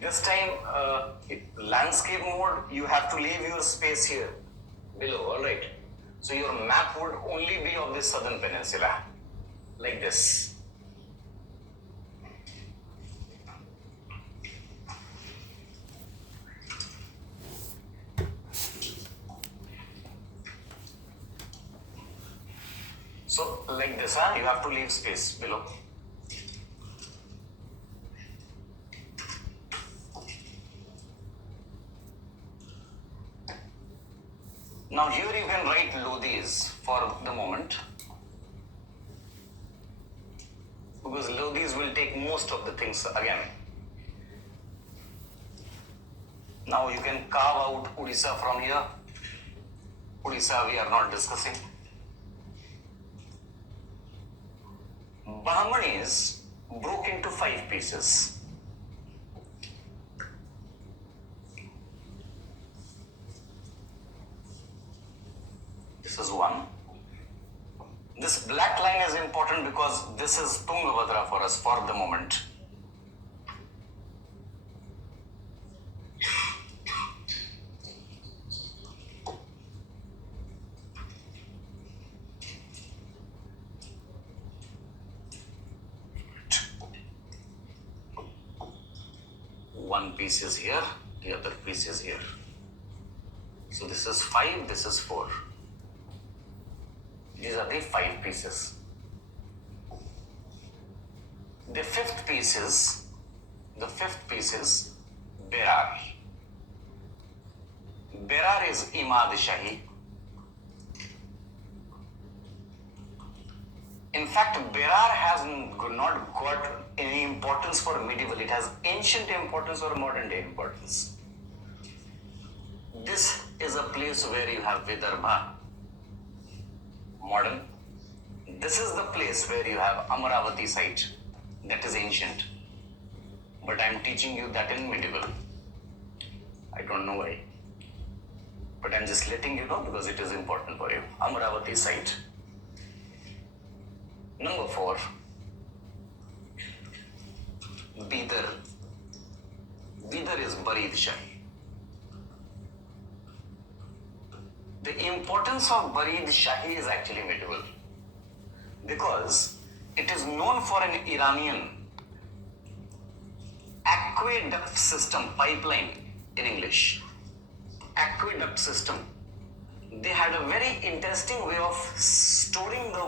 This time, landscape mode, you have to leave your space here below, all right? So your map would only be of the southern peninsula, like this. So like this, you have to leave space below. Now here you can write Lodhis for the moment, because Lodhis will take most of the things again. Now you can carve out Odisha from here. Odisha we are not discussing. Bahmanis broke into 5 pieces. This is one. This black line is important because this is Tungabhadra for us for the moment. One piece is here, the other piece is here. So this is 5, this is 4. These are the 5 pieces. The fifth piece is Berar. Berar is Imad Shahi. In fact, Berar has not got any importance for medieval. It has ancient importance or modern day importance. This is a place where you have Vidarbha, modern. This is the place where you have Amaravati site, that is ancient. But I am teaching you that in medieval. I don't know why. But I'm just letting you know because it is important for you. Amaravati site. Number 4, Bidar. Bidar is Barid Shahi. The importance of Barid Shahi is actually medieval because it is known for an Iranian aqueduct system, pipeline in English. Aqueduct system. They had a very interesting way of storing the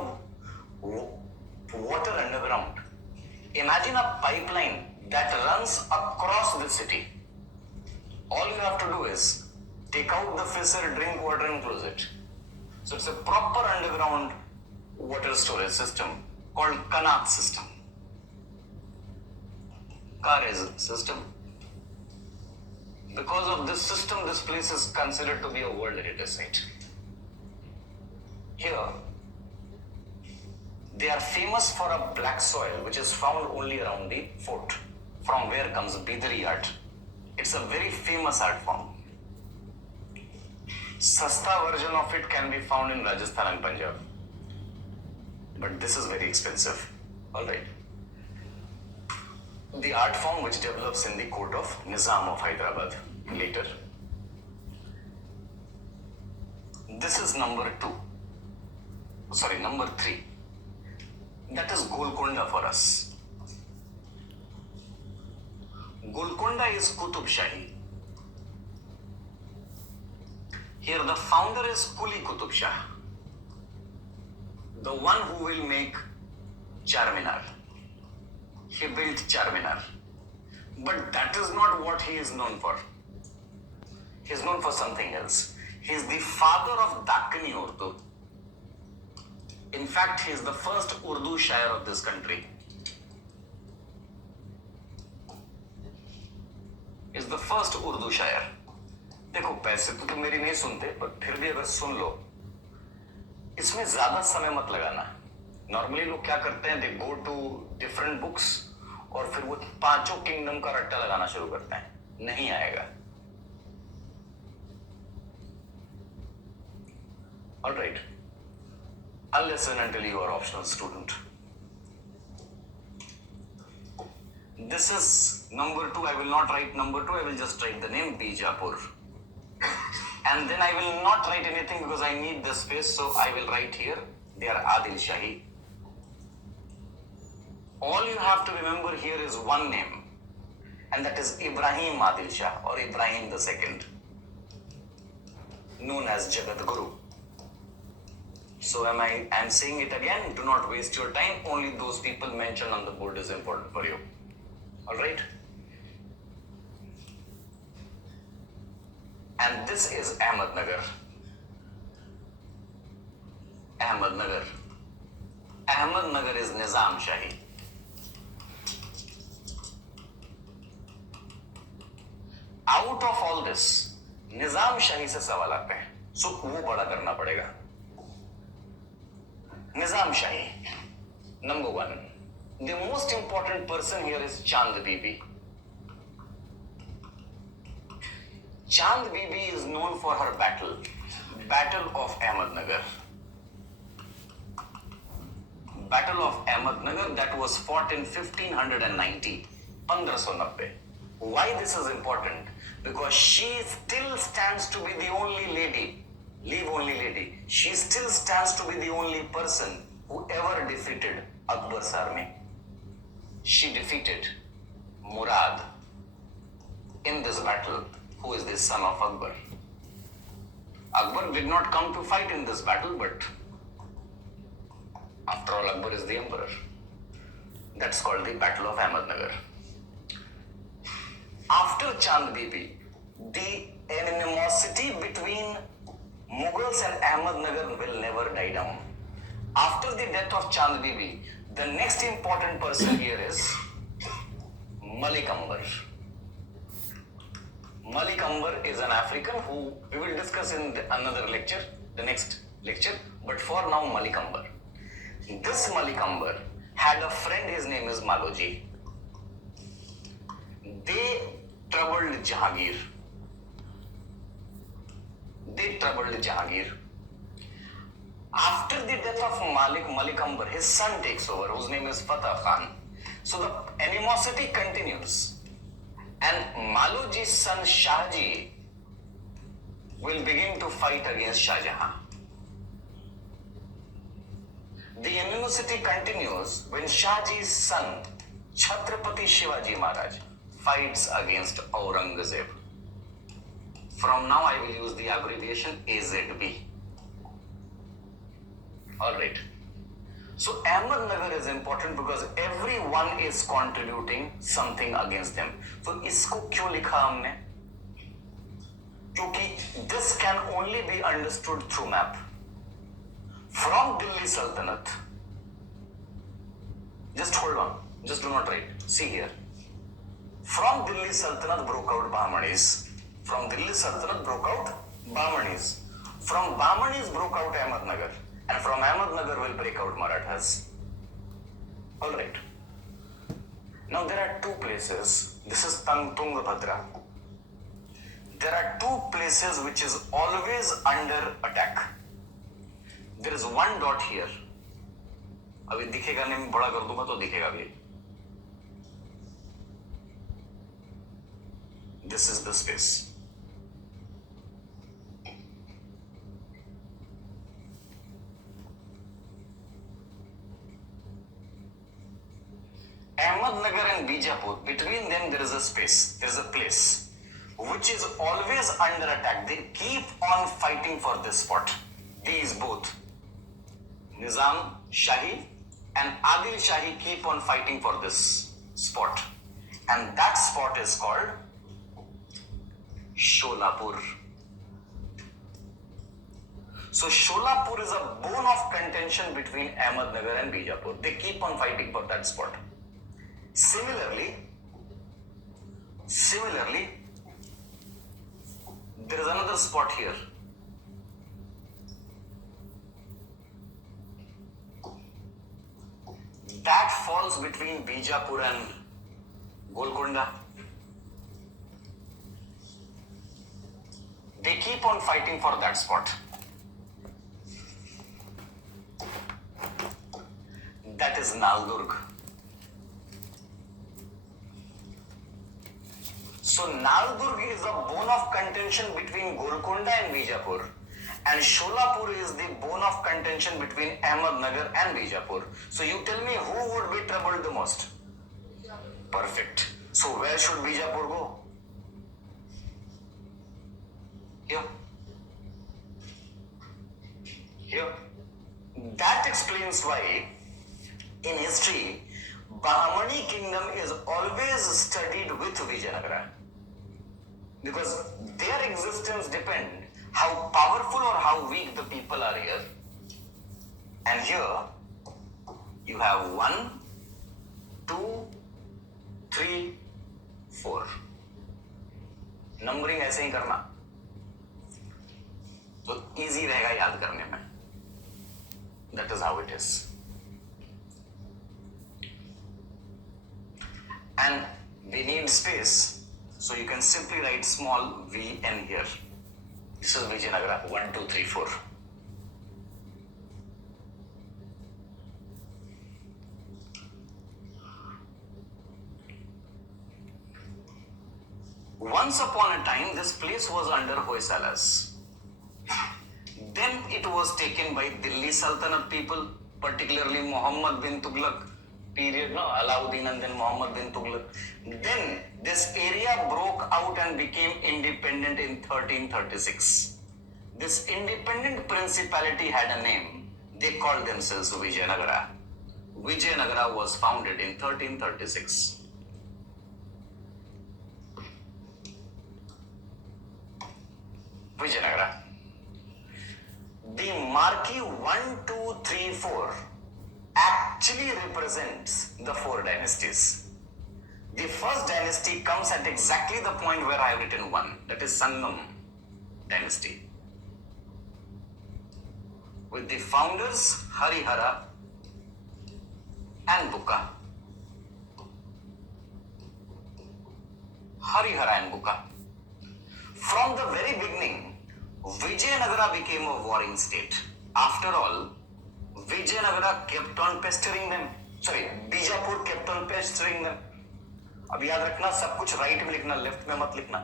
water underground. Imagine a pipeline that runs across the city. All you have to do is take out the fissure, drink water and close it. So it's a proper underground water storage system called Kanat system. Karez system. Because of this system, this place is considered to be a World Heritage Site. Here, they are famous for a black soil which is found only around the fort, from where comes Bidari art. It's a very famous art form. Sasta version of it can be found in Rajasthan and Punjab. But this is very expensive. Alright. The art form which develops in the court of Nizam of Hyderabad later. This is number 3. That is Golconda for us. Golconda is Qutub Shahi. Here the founder is Kuli Qutub Shah, the one who will make Charminar. He built Charminar. But that is not what he is known for. He is known for something else. He is the father of Dakkani Urdu. In fact, he is the first Urdu Shire of this country. He is the first Urdu Shire. देखो पैसे तो मेरी नहीं सुनते, पर फिर भी अगर सुन लो, इसमें ज्यादा समय मत लगाना. नॉर्मली लोग क्या करते हैं, दे गो टू डिफरेंट बुक्स और फिर वो 5 किंगडम का रट्टा लगाना शुरू करते हैं. नहीं आएगा. All right. Unless and until you are optional student. This is number 2. I will not write number 2. I will just write the name Bijapur. And then I will not write anything because I need the space. So I will write here, they are Adil Shahi. All you have to remember here is one name. And that is Ibrahim Adil Shah or Ibrahim II, known as Jagat Guru. So I'm saying it again, do not waste your time. Only those people mentioned on the board is important for you. Alright? And this is Ahmednagar. Ahmednagar. Ahmednagar is Nizam Shahi. Out of all this, Nizam Shahi से सवाल आते हैं. So वो बड़ा करना पड़ेगा. Nizam Shahi. Number 1. The most important person here is Chand Bibi. Chand Bibi is known for her battle, Battle of Ahmednagar. Battle of Ahmednagar that was fought in 1590, 1590. Why this is important? Because she still stands to be the only lady, she still stands to be the only person who ever defeated Akbar's army. She defeated Murad in this battle, who is the son of Akbar. Akbar did not come to fight in this battle, but after all, Akbar is the emperor. That's called the Battle of Ahmednagar. After Chand Bibi, the animosity between Mughals and Ahmednagar will never die down. After the death of Chand Bibi, the next important person here is Malik Ambar. Malik Ambar is an African who we will discuss in another lecture, the next lecture. But for now, Malik Ambar. This Malik Ambar had a friend, his name is Maloji. They troubled Jahangir. After the death of Malik Ambar, his son takes over, whose name is Fatah Khan. So the animosity continues. And Maloji's son Shahji will begin to fight against Shah Jahan. The animosity continues when Shahji's son Chhatrapati Shivaji Maharaj fights against Aurangzeb. From now I will use the abbreviation AZB. Alright. So Ahmednagar is important because everyone is contributing something against them. So इसको क्यों लिखा हमने? क्योंकि this can only be understood through map. From Delhi Sultanate, just hold on, just do not write. See here. From Delhi Sultanate broke out Bahmanis. From Delhi Sultanate broke out Bahmanis. From Bahmanis broke out Ahmednagar. And from Ahmednagar will break out Marathas. Alright. Now there are two places. This is Tungabhadra. There are two places which is always under attack. There is one dot here. अभी दिखेगा नहीं, मैं बड़ा कर दूंगा तो दिखेगा भी. This is the space. Ahmednagar and Bijapur, between them there is a space, there is a place which is always under attack. They keep on fighting for this spot. These both, Nizam Shahi and Adil Shahi, keep on fighting for this spot. And that spot is called Sholapur. So Sholapur is a bone of contention between Ahmednagar and Bijapur. They keep on fighting for that spot. Similarly, there is another spot here. That falls between Bijapur and Golconda. They keep on fighting for that spot. That is Naldurg. So Naldurg is the bone of contention between Golconda and Bijapur, and Sholapur is the bone of contention between Ahmednagar and Bijapur. So you tell me who would be troubled the most? Perfect. So where should Bijapur go? Here. Here. That explains why in history Bahmani kingdom is always studied with Vijayanagara, because their existence depend how powerful or how weak the people are here. And here you have 1, 2, 3, 4. Numbering ऐसे ही करना तो easy रहेगा याद करने में. That is how it is. And we need space, so you can simply write small vn here. This is Vijayanagara 1, 2, 3, 4. Once upon a time, this place was under Hoysalas. Then it was taken by Delhi Sultanate people, particularly Muhammad bin Tughlaq period, no, Alauddin and then Muhammad bin Tughlaq. Then this area broke out and became independent in 1336. This independent principality had a name. They called themselves Vijayanagara. Vijayanagara was founded in 1336. Vijayanagara. The marquee 1, 2, 3, 4 actually represents the 4 dynasties. The first dynasty comes at exactly the point where I have written 1, that is Sangam dynasty, with the founders Harihara and Bukka. Harihara and Bukka. From the very beginning, Vijayanagara became a warring state. After all, Vijayanagara kept on pestering them. Sorry, Bijapur kept on pestering them. अब याद रखना, सब कुछ right में लिखना, left में मत लिखना.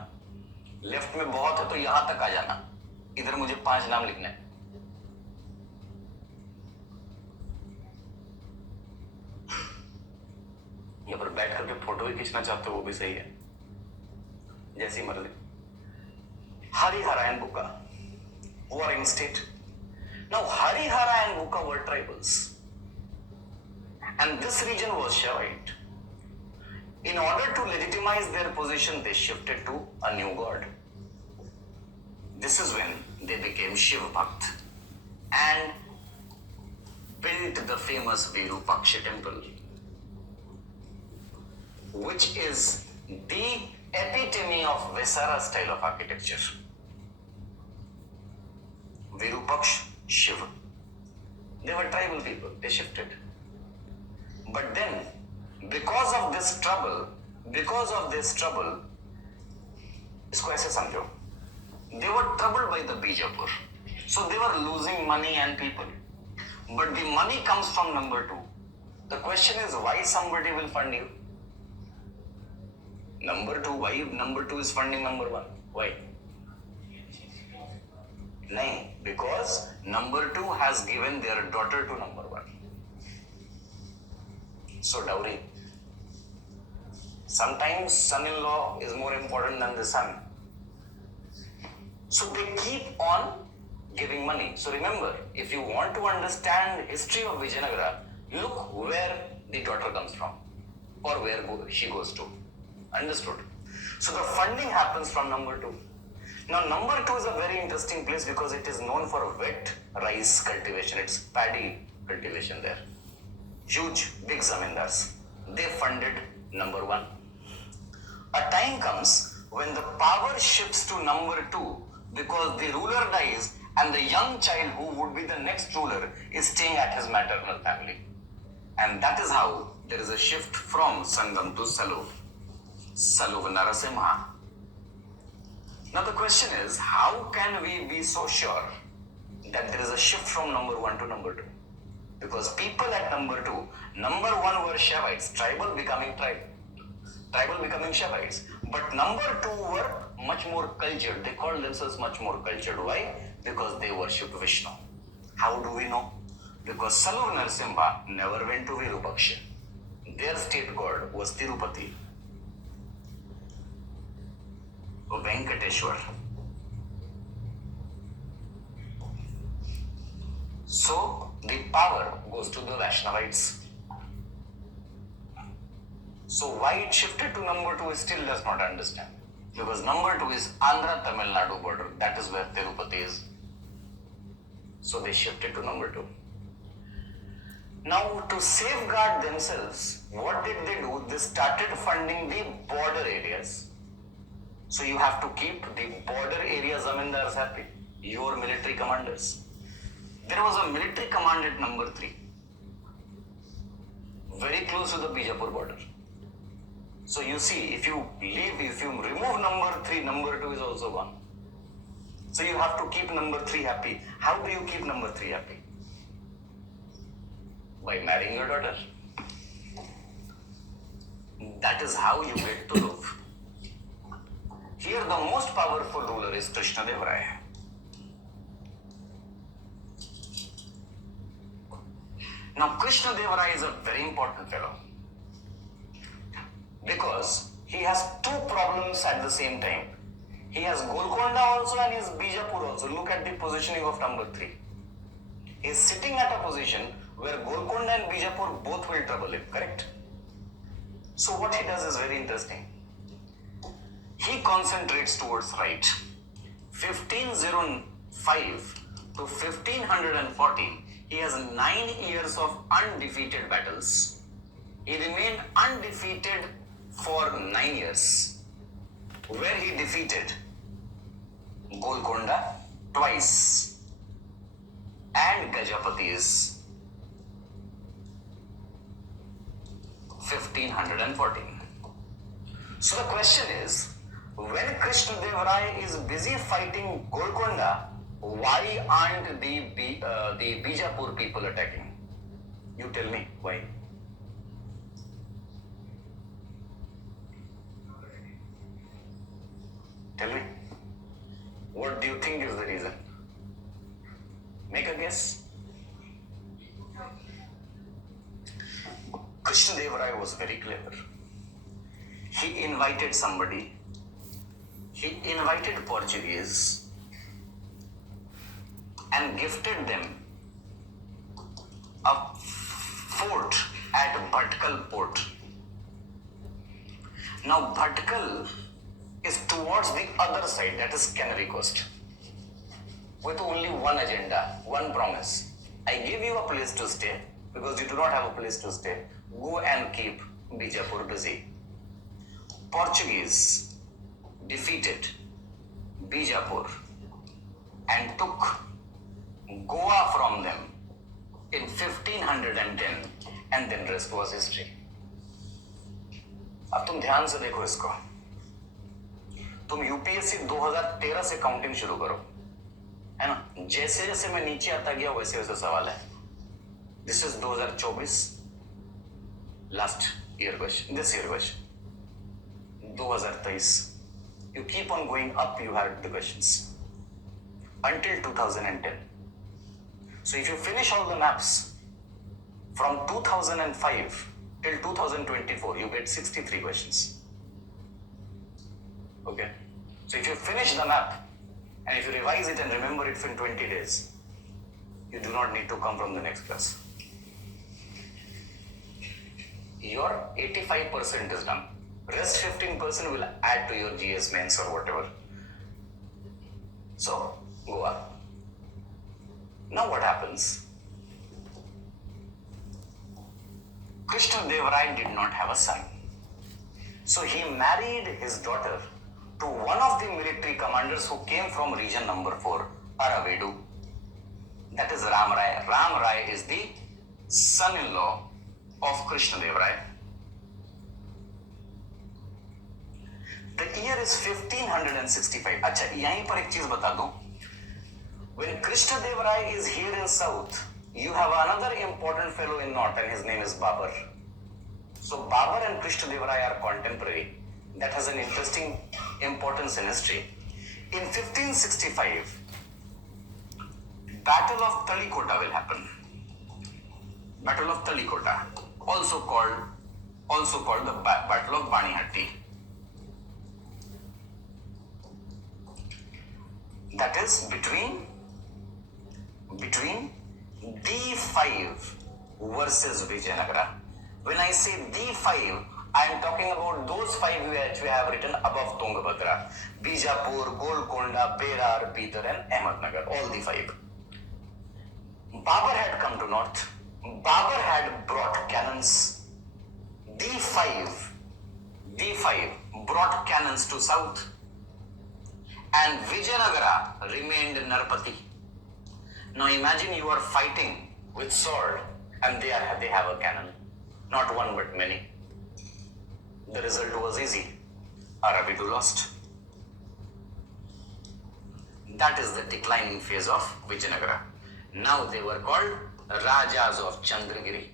लेफ्ट में बहुत है तो यहां तक आ जाना. इधर मुझे 5 नाम लिखने हैं. यहाँ पर बैठ करके फोटो भी खींचना चाहते हो वो भी सही है, जैसी मर्जी. Harihara and Bukka, warring state. Now Harihara and Bukka were tribals, and this region was Shaivite. In order to legitimize their position, they shifted to a new god. This is when they became Shiv Bhakt and built the famous Virupaksha temple, which is the epitome of Vesara style of architecture. Virupaksh, Shiva. They were tribal people, they shifted. But then, because of this trouble, इसको ऐसे समझो, they were troubled by the Bijapur. So they were losing money and people. But the money comes from number 2. The question is, why somebody will fund you? Number 2, why number 2 is funding number 1? Why? No, because number 2 has given their daughter to number 1. So dowry. Sometimes son-in-law is more important than the son. So they keep on giving money. So remember, if you want to understand history of Vijayanagara, look where the daughter comes from or where she goes to. Understood? So the funding happens from number 2. Now number 2 is a very interesting place because it is known for wet rice cultivation. It's paddy cultivation there. Huge, big zamindars. They funded number 1. A time comes when the power shifts to number 2 because the ruler dies and the young child who would be the next ruler is staying at his maternal family. And that is how there is a shift from Sangam to Saluv. Saluv Narasimha. Now the question is, how can we be so sure that there is a shift from number 1 to number 2? Because people at number 2, number 1 were Shaivites, tribal becoming Shaivites. But number two were much more cultured. They called themselves much more cultured. Why? Because they worshipped Vishnu. How do we know? Because Salur Narasimha never went to Virupaksha. Their state god was Tirupati, Venkateshwar. So the power goes to the Vaishnavites. So why it shifted to number two is still does not understand. Because number two is Andhra Tamil Nadu border. That is where Tirupati is. So they shifted to number two. Now to safeguard themselves, what did they do? They started funding the border areas. So you have to keep the border area zamindars happy, your military commanders. There was a military command at number three, very close to the Bijapur border. So you see, if you remove number three, number two is also gone. So you have to keep number three happy. How do you keep number three happy? By marrying your daughter. That is how you get to live. Here the most powerful ruler is Krishna Deva Raya. Now Krishna Deva Raya is a very important fellow because he has two problems at the same time. He has Golconda also and he has Bijapur also. Look at the positioning of number three. He is sitting at a position where Golconda and Bijapur both will trouble him, correct? So what he does is very interesting. He concentrates towards right. 1505 to 1514, he has 9 years of undefeated battles. He remained undefeated for 9 years, where he defeated Golconda twice and Gajapatis 1514. So the question is, when Krishna Deva Raya is busy fighting Golconda, why aren't the Bijapur people attacking? You tell me why. Tell me. What do you think is the reason? Make a guess. Krishna Deva Raya was very clever. He invited somebody. He invited Portuguese and gifted them a fort at Bhatkal port. Now Bhatkal is towards the other side, that is Canary Coast, with only one agenda, one promise. I give you a place to stay because you do not have a place to stay. Go and keep Bijapur busy. Portuguese defeated Bijapur and took Goa from them in 1510 and then rest was history. अब तुम ध्यान से देखो इसको. तुम UPSC 2013 से counting शुरू करो, है ना? जैसे जैसे मैं नीचे आता गया वैसे वैसे सवाल है. This is 2024 last year question, this year question 2023. You keep on going up, you have the questions until 2010. So if you finish all the maps from 2005 till 2024, you get 63 questions. Okay. So if you finish the map and if you revise it and remember it in 20 days, you do not need to come from the next class. Your 85% is done. Rest 15% will add to your GS mains or whatever. So go up. Now what happens? Krishna Deva Raya did not have a son. So he married his daughter to one of the military commanders who came from region number 4, Aravedu. That is Ram Raya. Ram Raya is the son-in-law of Krishna Deva Raya. The year is 1565. अच्छा, यहीं पर एक चीज बता दूं. When Krishna Deva Raya is here in south, you have another important fellow in north and his name is Babur. So Babur and Krishna Deva Raya are contemporary. that has an interesting importance in history. In 1565, Battle of Talikota will happen. Battle of Talikota, also called the Battle of Banihatti. That is between D5 versus Vijayanagara. When I say D5, I am talking about those five which we have written above Tungabhadra: Bijapur, Golconda, Berar, Bidar and Ahmednagar, all the five. Babur had come to north. Babur had brought cannons. D5 brought cannons to south. And Vijayanagara remained Narpati. Now imagine you are fighting with sword and they have a cannon. Not one but many. The result was easy. Arabidu lost. That is the declining phase of Vijayanagara. Now they were called Rajas of Chandragiri.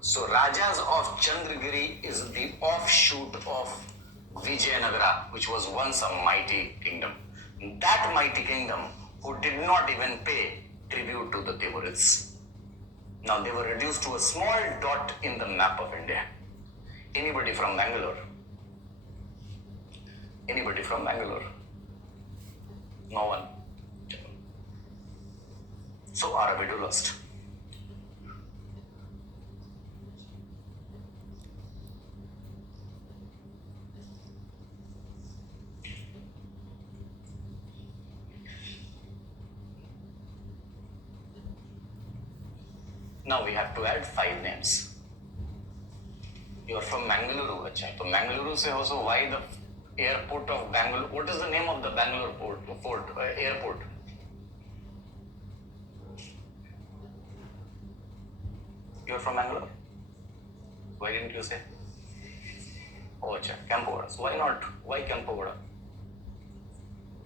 So Rajas of Chandragiri is the offshoot of Vijayanagara, which was once a mighty kingdom. That mighty kingdom who did not even pay tribute to the Timurids. Now they were reduced to a small dot in the map of India. Anybody from Bangalore? Anybody from Bangalore? No one. So Arabidu lost. Now we have to add 5 names. You are from Mangaluru, acha. So Mangaluru se also, why the airport of Bangalore? What is the name of the Bangalore airport? You are from Bangalore? Why didn't you say? Oh, acha, Campavada. So why not? Why Campavada?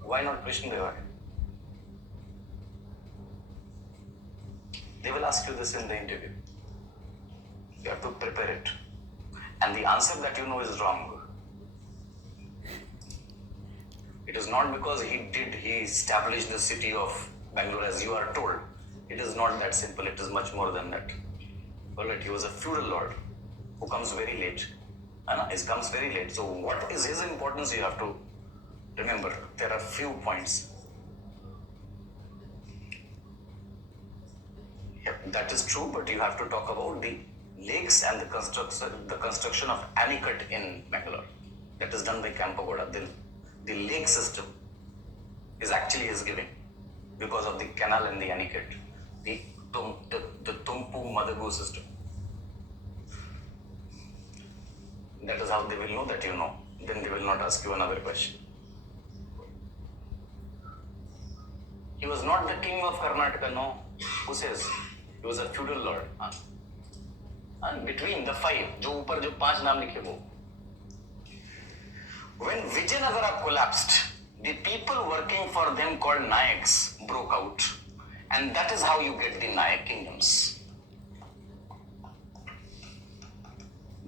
Why not Krishnadevaya? They will ask you this in the interview. You have to prepare it. And the answer that you know is wrong. It is not because he established the city of Bangalore as you are told. It is not that simple. It is much more than that. Alright, he was a feudal lord who comes very late. Comes very late. So what is his importance? You have to remember. There are few points. Yep, that is true, but you have to talk about the lakes and the construction of Anicut in Bangalore. That is done by Campavada. The lake system is actually his giving because of the canal and the Anicut, the Tumpu Madagu system. That is how they will know that you know. Then they will not ask you another question. He was not the king of Karnataka, no. Who says? He was a feudal lord. And between the 5, जो ऊपर जो 5 नाम लिखे वो. When Vijayanagara collapsed, the people working for them called Nayaks broke out. And that is how you get the Nayak kingdoms.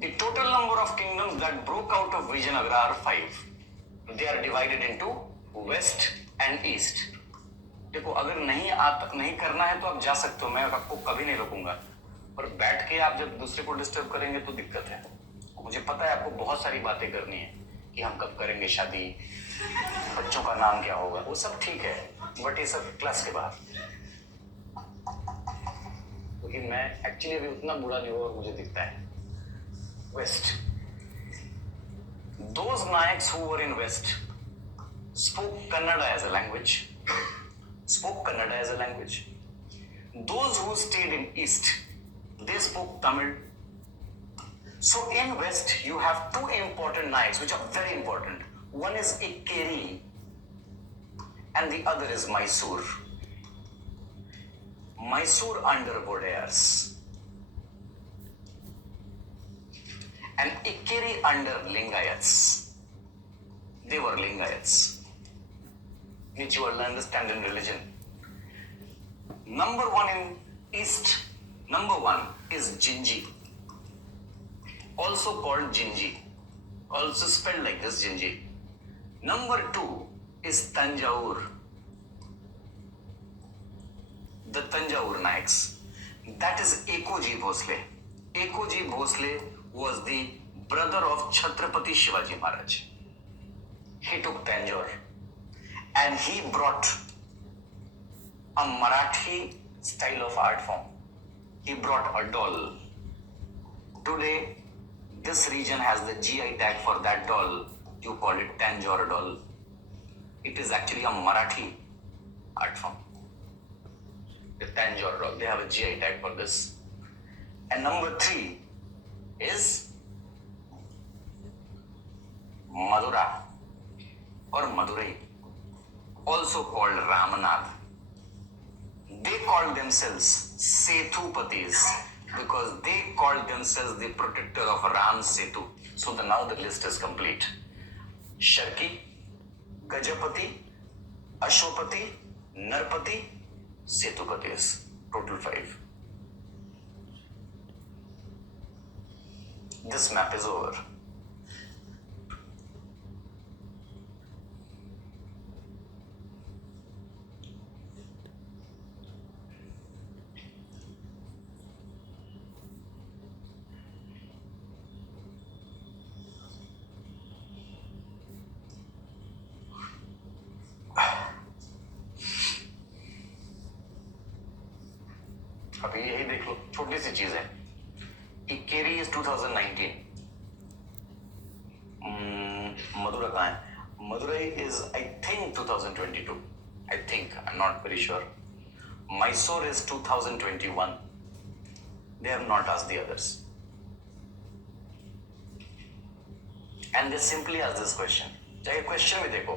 The total number of kingdoms that broke out of Vijayanagara are 5. They are divided into west and east. देखो अगर नहीं करना है तो आप जा सकते हो, मैं आपको कभी नहीं रोकूंगा, पर बैठ के आप जब दूसरे को डिस्टर्ब करेंगे तो दिक्कत है. मुझे पता है आपको बहुत सारी बातें करनी है कि हम कब करेंगे शादी, बच्चों का नाम क्या होगा, वो सब ठीक है, बट ये सब क्लास के बाद. क्योंकि मैं एक्चुअली अभी उतना बुरा नहीं हुआ और मुझे दिखता है. West, those Nayaks who were in West spoke Kannada as a language. Those who stayed in East, they spoke Tamil. So in West, you have 2 important Nayaks which are very important. One is Ikkeri and the other is Mysore. Mysore under Vodayars and Ikkeri under Lingayats. They were Lingayats, which you will understand in religion. Number 1 in East, number 1 is Jinji, also called Jinji. also spelled like this, Jinji. Number 2 is Tanjore. The Tanjore Nayaks. That is Ekoji Bhosle. Ekoji Bhosle was the brother of Chhatrapati Shivaji Maharaj. He took Tanjore and he brought a Marathi style of art form. He brought a doll. Today, this region has the GI tag for that doll. You call it Tanjore doll. It is actually a Marathi art form. The Tanjore doll. They have a GI tag for this. And number 3 is Madura or Madurai, also called Ramnath. They called themselves Setupatis because they called themselves the protector of Ram Setu. So now the list is complete. Sharki, Gajapati, Ashopati, Narpati, Setupatis. Total 5. This map is over. अभी यही देख लो, छोटी सी चीज है. इक्केरी is 2019. Madura कहाँ है? Madurai is I think 2022. I think, I'm not very sure. Mysore is 2021. They have not asked the others. And they simply ask this question. चाहे question भी देखो,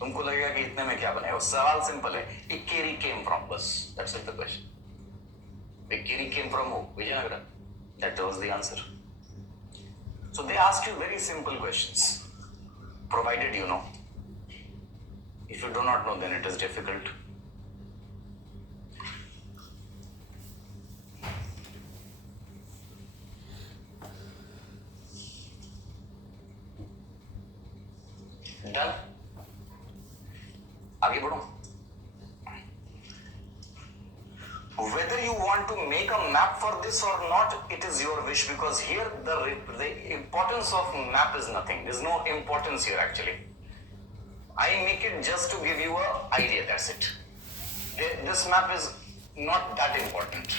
तुमको लगेगा कि इतने में क्या बनेगा. सवाल सिंपल है. इक्केरी came from बस. That's it the question. Ikkeri came from who? Vijayanagara. That was the answer. So they ask you very simple questions, provided you know. If you do not know, then it is difficult. Done? आगे बढ़ो. Whether you want to make a map for this or not, it is your wish, because here the importance of map is nothing. There's no importance here actually. I make it just to give you an idea, that's it. This map is not that important.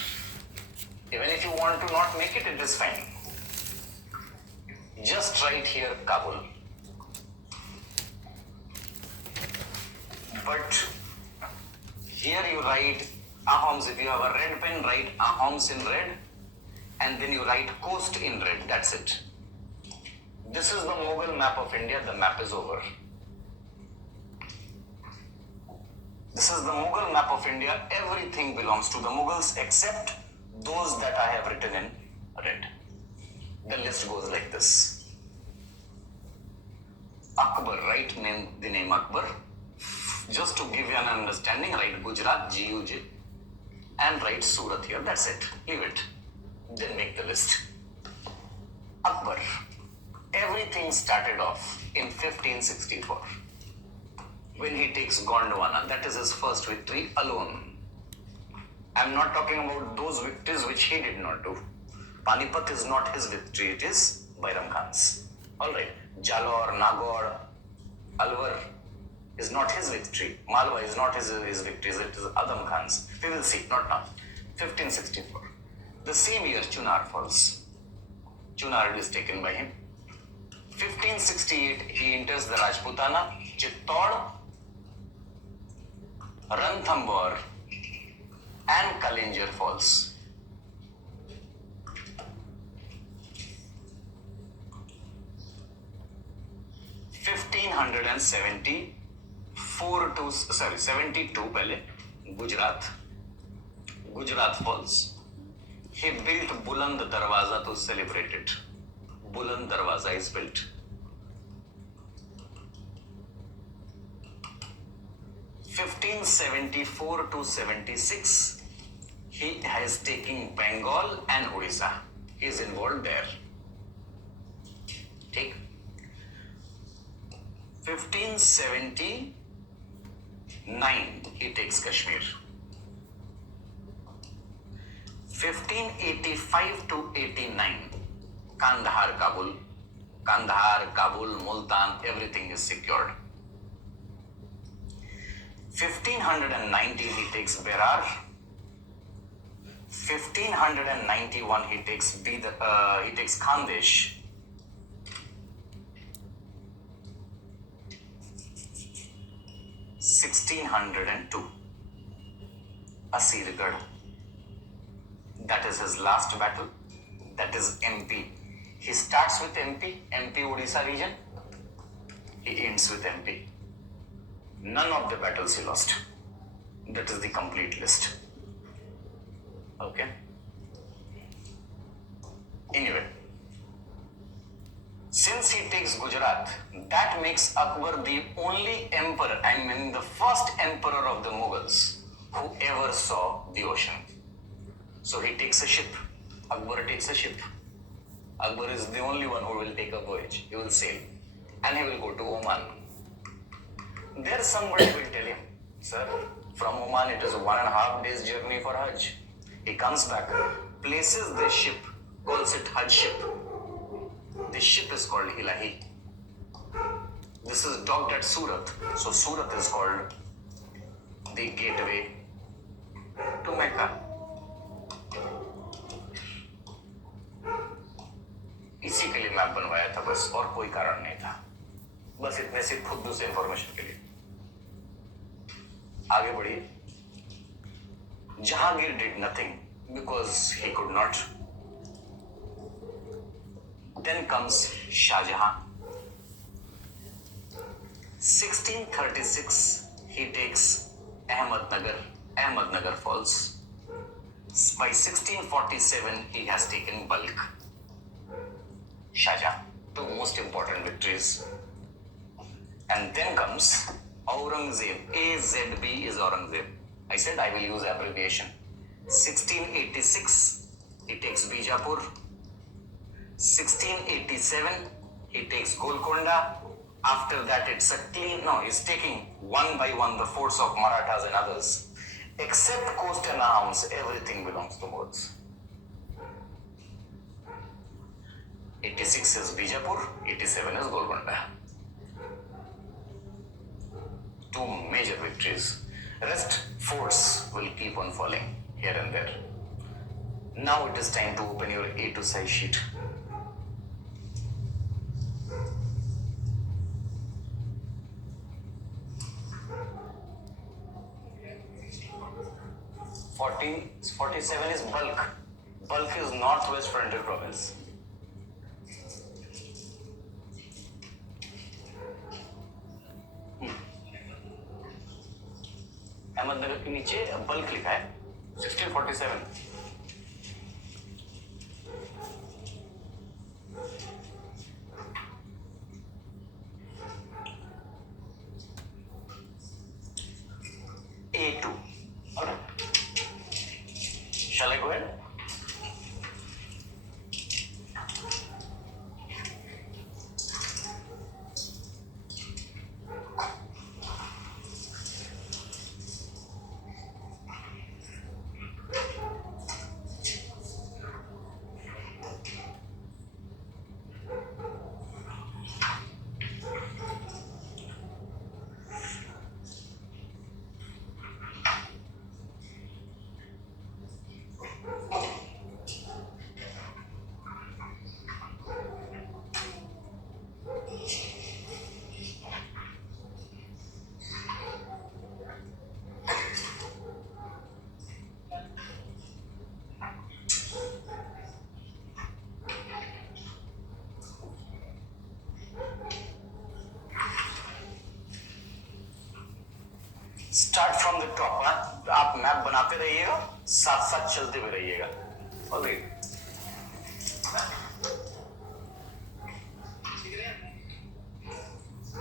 Even if you want to not make it, it is fine. Just write here Kabul. But here you write Ahoms. If you have a red pen, write Ahoms in red, and then you write coast in red. That's it. This is the Mughal map of India. The map is over. This is the Mughal map of India. Everything belongs to the Mughals except those that I have written in red. The list goes like this. Akbar, write the name Akbar. Just to give you an understanding, write Gujarat, G-U-J, and write Surat here. That's it. Leave it. Then make the list. Akbar. Everything started off in 1564 when he takes Gondwana. That is his first victory alone. I'm not talking about those victories which he did not do. Panipat is not his victory, it is Bairam Khan's. Alright. Jalore, Nagaur, Alwar is not his victory. Malwa is not his victory, it is Adam Khan's. We will see, not now. 1564. The same year, Chunar falls. Chunar is taken by him. 1568, he enters the Rajputana, Chittor, Ranthambore, and Kalinjar falls. 72 पहले Gujarat falls. He built Buland Darwaza to celebrate it. Buland Darwaza is built. 1574 to 76, he is taking Bengal and Odisha. He is involved there. Take 1579 he takes Kashmir. 1585 to 89 Kandahar, Kabul, Multan, everything is secured. 1590 he takes Berar. 1591 he takes Khandesh. 1602 Asirgarh. That is his last battle. That is MP. He starts with MP Odisha region. He ends with MP. None of the battles he lost. That is the complete list. Okay. Anyway, since he takes Gujarat, that makes Akbar the only emperor, the first emperor of the Mughals who ever saw the ocean. So he takes a ship. Akbar takes a ship. Akbar is the only one who will take a voyage. He will sail and he will go to Oman. There somebody will tell him, sir, from Oman it is 1.5 days journey for Hajj. He comes back, places the ship, calls it Hajj ship. The ship is called Ilahi. This is docked at Surat. So Surat is called the gateway to Mecca. इसी के लिए map बनवाया था बस, और कोई कारण नहीं था. बस इतने से खुद से इंफॉर्मेशन के लिए. आगे बढ़िए. Jahangir did nothing because he could not. Then comes Shah Jahan. 1636 he takes Ahmednagar falls. By 1647 he has taken Balkh. Shah Jahan, two most important victories. And then comes Aurangzeb. AZB is Aurangzeb. I said I will use abbreviation. 1686 he takes Bijapur. 1687 he takes Golconda. After that it's a clean, he's taking one by one the force of Marathas and others. Except coast and arms, everything belongs to Mughals. 86 is Bijapur, 87 is Golconda. Two major victories. Rest forts will keep on falling here and there. Now it is time to open your A2 size sheet. '47 is Balkh. Balkh is northwest frontier province. Ahmednagar के नीचे bulk लिखा है 1647. A2. All right. Shall I go ahead? Start from the top. आप map बनाते रहिएगा, साथ साथ चलते भी रहिएगा. ओके.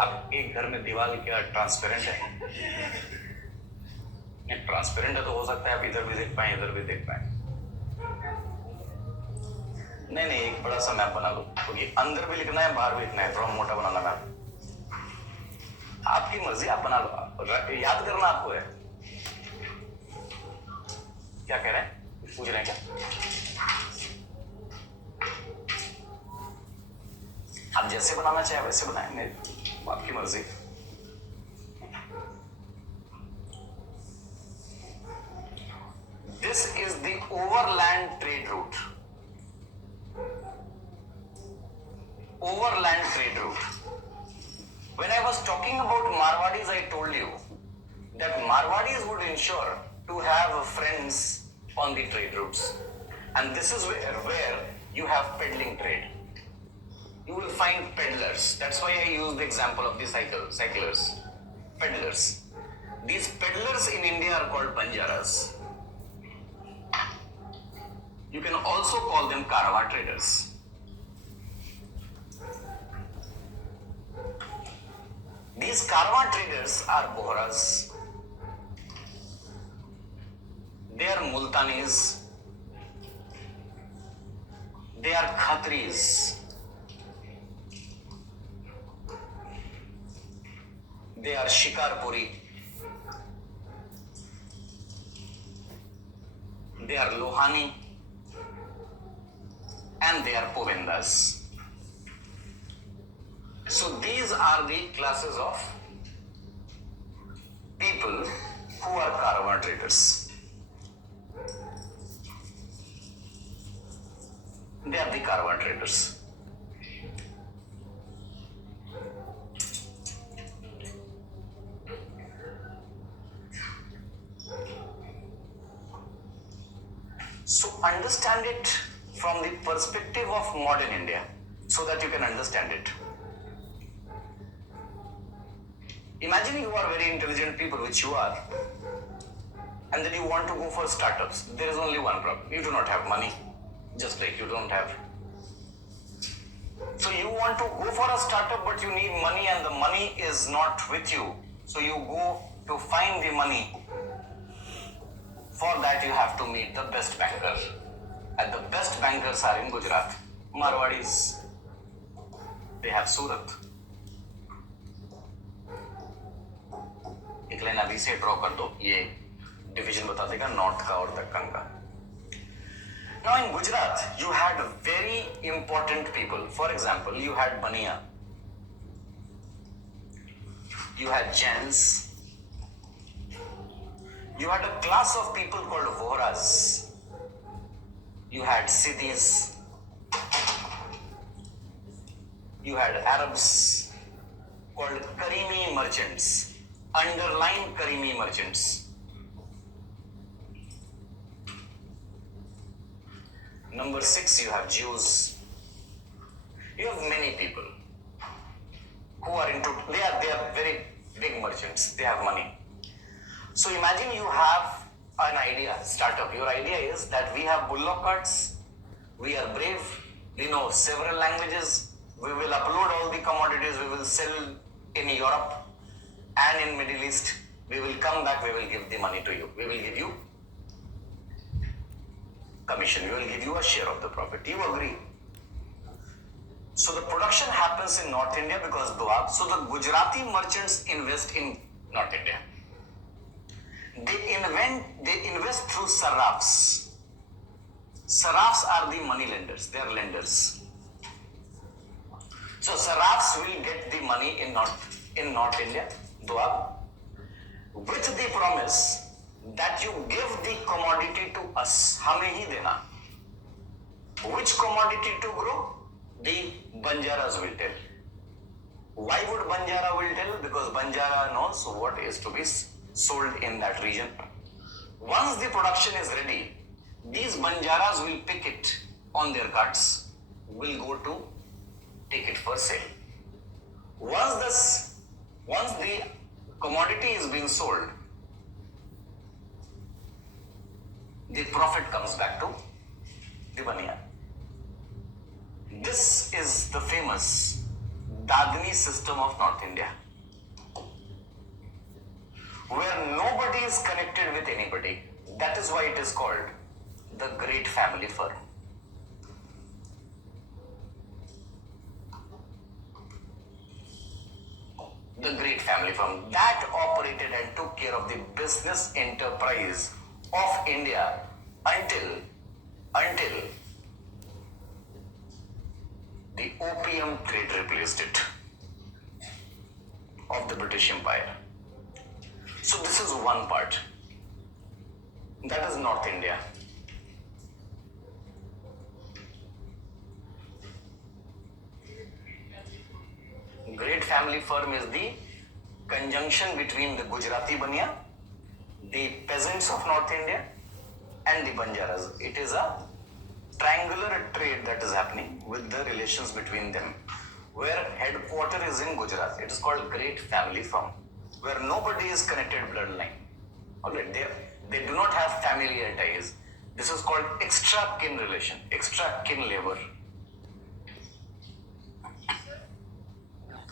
अब एक घर में दीवार क्या ट्रांसपेरेंट है? ट्रांसपेरेंट है तो हो सकता है आप इधर भी देख पाए, इधर भी देख पाए. नहीं, एक बड़ा सा मैप बना लो, क्योंकि अंदर भी लिखना है, बाहर भी लिखना है. थोड़ा मोटा बनाना मैप. आपकी मर्जी, आप बना लो, याद करना आपको है। क्या कह रहे हैं, पूछ रहे हैं क्या? आप जैसे बनाना चाहे वैसे बनाएंगे, आपकी मर्जी। This is the overland trade route. Overland trade route. When I was talking about Marwadis, I told you that Marwadis would ensure to have friends on the trade routes. And this is where you have peddling trade. You will find peddlers. That's why I use the example of the cyclers. Peddlers. These peddlers in India are called Banjaras. You can also call them Karawa traders. These Karawa traders are Bohras. They are Multanis. They are Khatris. They are Shikarpuri. They are Lohani. And they are Povendas. So these are the classes of people who are Karavan traders. They are the Karavan traders. So understand it from the perspective of modern India so that you can understand it. Imagine you are very intelligent people, which you are, and then you want to go for startups. There is only one problem. You do not have money, just like you don't have. So you want to go for a startup, but you need money and the money is not with you. So you go to find the money. For that you have to meet the best banker. And the best bankers are in Gujarat. Marwadis, they have Surat. एक line अभी से draw कर दो, ये division बता देगा north का और दक्कन का. Now in Gujarat, you had very important people. For example, you had Baniya, you had Jains, you had a class of people called Vohras, you had Siddhis, you had Arabs called Karimi merchants. Underline Karimi merchants. Number 6, you have Jews. You have many people who are into, they are very big merchants. They have money. So imagine you have an idea, startup. Your idea is that we have bullock carts, we are brave, we know several languages, we will upload all the commodities, we will sell in Europe and in Middle East. We will come back, we will give the money to you. We will give you commission, we will give you a share of the profit. You agree? So the production happens in North India because Doab. So the Gujarati merchants invest in North India. They invest through sarafs. Sarafs are the money lenders, they are lenders. So sarafs will get the money in North India, Doab, with the promise that you give the commodity to us, हमें ही देना. Which commodity to grow? The Banjaras will tell. Why would Banjara will tell? Because Banjara knows what is to be sold in that region. Once the production is ready, these Banjaras will pick it on their carts, will go to take it for sale. Once the commodity is being sold, the profit comes back to the Baniya. This is the famous Dadni system of North India, where nobody is connected with anybody. That is why it is called the great family firm. The great great family firm that operated and took care of the business enterprise of India until the opium trade replaced it of the British Empire. So this is one part. That is North India. Great family firm is the conjunction between the Gujarati Baniya, the peasants of North India, and the Banjaras. It is a triangular trade that is happening with the relations between them, where headquarter is in Gujarat. It is called Great Family Firm, where nobody is connected bloodline. Alright, they do not have familiar ties. This is called extra kin relation, extra kin labor.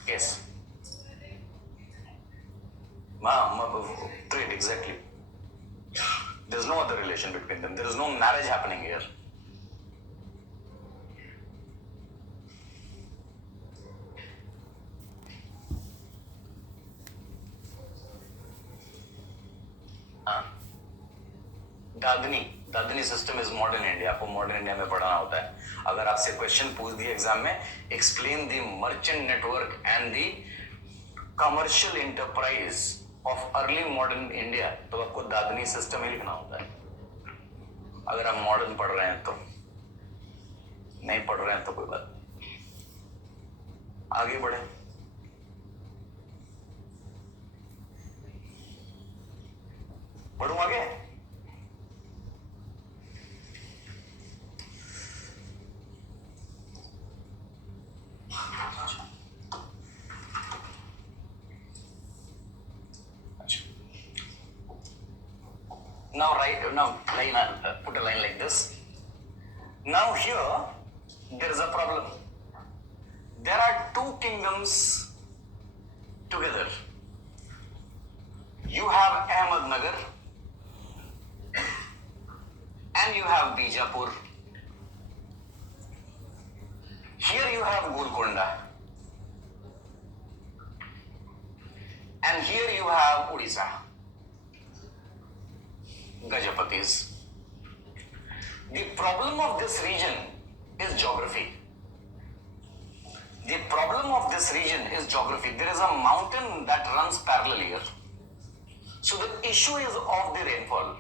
Yes. Trade, exactly. There is no other relation between them. There is no marriage happening here. दादनी system is modern India. आपको modern India में पढ़ाना होता है. अगर आपसे question पूछ दिए एग्जाम में, explain the merchant network and the commercial enterprise of early modern India, तो आपको दादनी सिस्टम ही लिखना होता है. अगर आप मॉडर्न पढ़ रहे हैं तो, नहीं पढ़ रहे हैं तो कोई बात नहीं. आगे बढ़े. बढ़ू आगे. Now put a line like this. Now here there is a problem. There are two kingdoms together. You have Ahmednagar and you have Bijapur. Here you have Golconda and here you have Odisha. Gajapatis. The problem of this region is geography. The problem of this region is geography. There is a mountain that runs parallel here. So the issue is of the rainfall.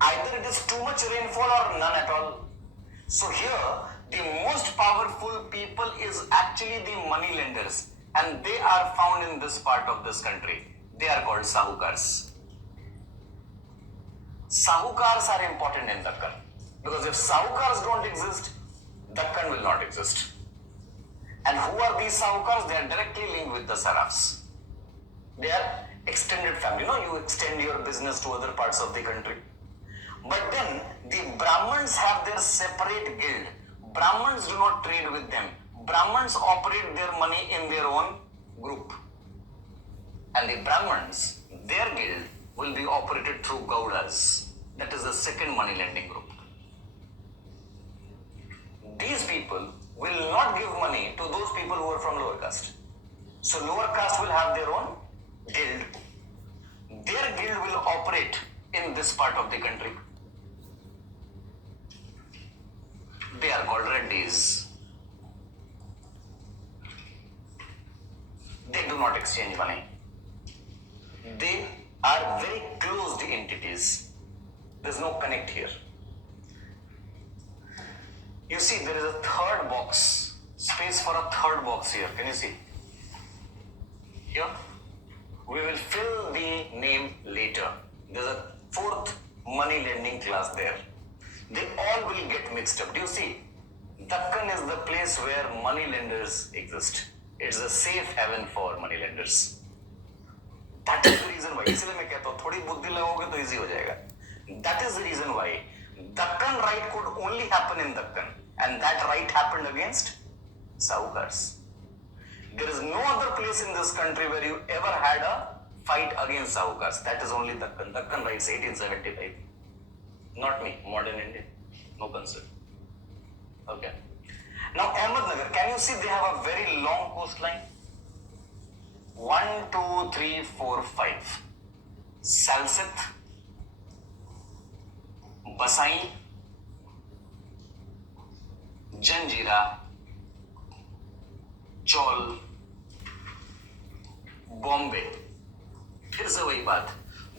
Either it is too much rainfall or none at all. So here, the most powerful people is actually the money lenders, and they are found in this part of this country. They are called Sahukars. Sahukars are important in Dakkan, because if Sahukars don't exist, Dakkan will not exist. And who are these Sahukars? They are directly linked with the Sarafs. They are extended family. You extend your business to other parts of the country. But then the Brahmins have their separate guild. Brahmins do not trade with them. Brahmins operate their money in their own group. And the Brahmins, their guild will be operated through Gaudas. That is the second money lending group. These people will not give money to those people who are from lower caste. So lower caste will have their own guild. Their guild will operate in this part of the country. They are called Reddis. They do not exchange money. They are very closed entities. There's no connect here. You see, there is a third box, space for a third box here. Can you see? Here, we will fill the name later. There's a fourth money lending class there. They all will get mixed up. Do you see? Dakkan is the place where money lenders exist. It's a safe haven for money lenders. That is the reason why. इसलिए मैं कहता हूँ थोड़ी बुद्धि लगाओगे तो easy हो जाएगा. That is the reason why Dakkan right could only happen in Dakkan, and that right happened against Sahukars. There is no other place in this country where you ever had a fight against Sahukars. That is only Dakkan. Dakkan rights 1875. Not me, modern Indian. No concern. Okay. Now Ahmednagar, can you see they have a very long coastline? 1, 2, 3, 4, 5. Salsith, बसाई, जंजीरा, चौल, बॉम्बे। फिर से वही बात,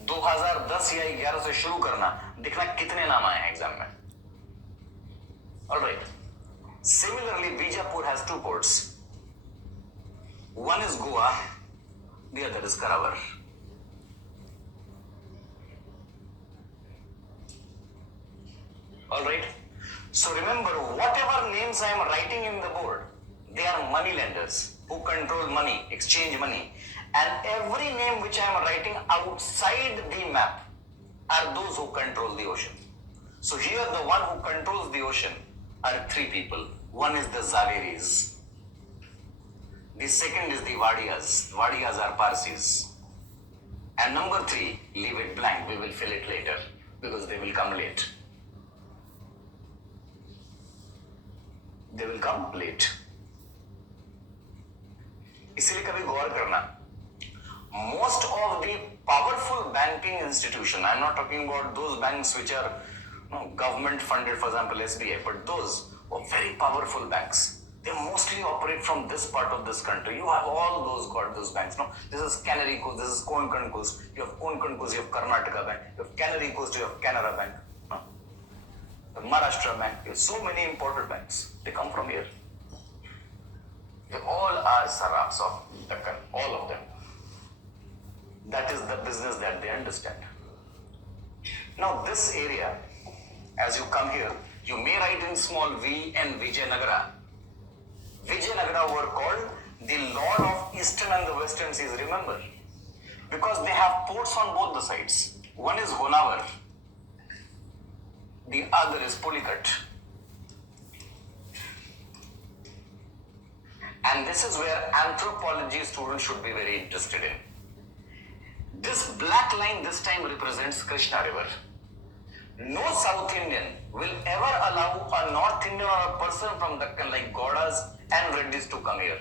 2010 या 11 से शुरू करना, देखना कितने नाम आए हैं एग्जाम में। Alright, similarly Bijapur has 2 ports. One is Goa, the other is Karavar. Alright, so remember, whatever names I am writing in the board, they are money lenders who control money, exchange money, and every name which I am writing outside the map are those who control the ocean. So here the one who controls the ocean are 3 people. One is the Zaveris. The second is the Wadiyas. Wadiyas are Parsis. And number 3, leave it blank. We will fill it later because they will come late. They will come late. इसलिए कभी गौर करना, most of the powerful banking institution, I'm not talking about those banks which are government funded, for example SBI, but those are very powerful banks. They mostly operate from this part of this country. You have all those banks. No, this is Canary Coast, this is Konkan Coast. You have Konkan Coast, you have Karnataka Bank. You have Canary Coast, you have Canara Bank. No? The Maharashtra Bank. You have so many imported banks. They come from here. They all are Sarafs of Deccan, all of them. That is the business that they understand. Now this area, as you come here, you may write in small v and Vijayanagara. Vijayanagara were called the Lord of Eastern and the Western Seas, remember? Because they have ports on both the sides. One is Honavar, the other is Pulicat. And this is where anthropology students should be very interested in. This black line this time represents Krishna River. No South Indian will ever allow a North Indian or a person from Deccan like Gaudas and Reddys to come here.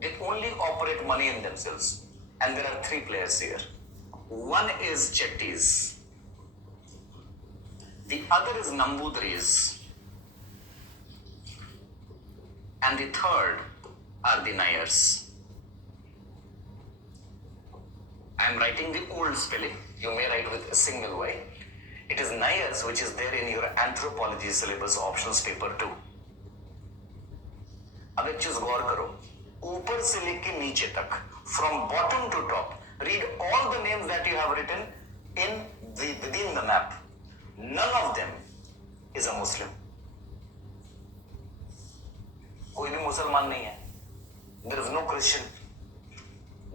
They only operate money in themselves. And there are 3 players here. One is Chettis. The other is Nambudris. And the third are the Nayars. I am writing the old spelling. You may write with a single Y. It is Nayars which is there in your anthropology syllabus options paper 2. अब एक चीज गौर करो, ऊपर से लेके नीचे तक, from bottom to top, read all the names that you have written within the map. None of them is a Muslim. कोई भी मुसलमान नहीं है. There is no Christian.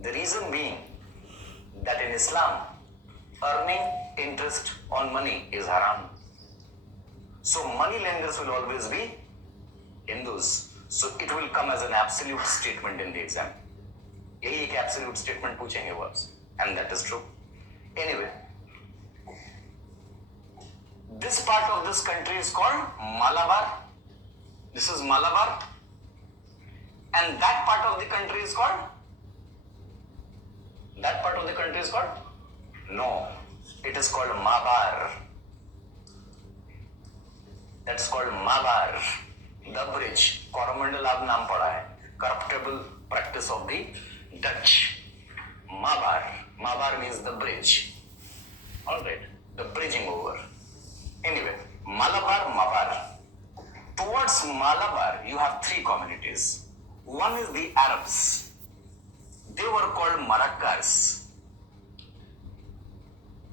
The reason being that in Islam, earning interest on money is haram. So money lenders will always be Hindus. So it will come as an absolute statement in the exam. यही एक absolute statement पूछेंगे वो आपसे, and that is true. Anyway, this part of this country is called Malabar. This is Malabar, and that part of the country is called. That part of the country is called. No, it is called Mabar. That's called Mabar. The bridge. Coromandel आप नाम पढ़ा है. Corruptible practice of the Dutch. Mabar. Mabar means the bridge. Alright. The bridging over. Anyway, Malabar, Mabar. Towards Malabar, you have 3 communities. One is the Arabs. They were called Marakkars.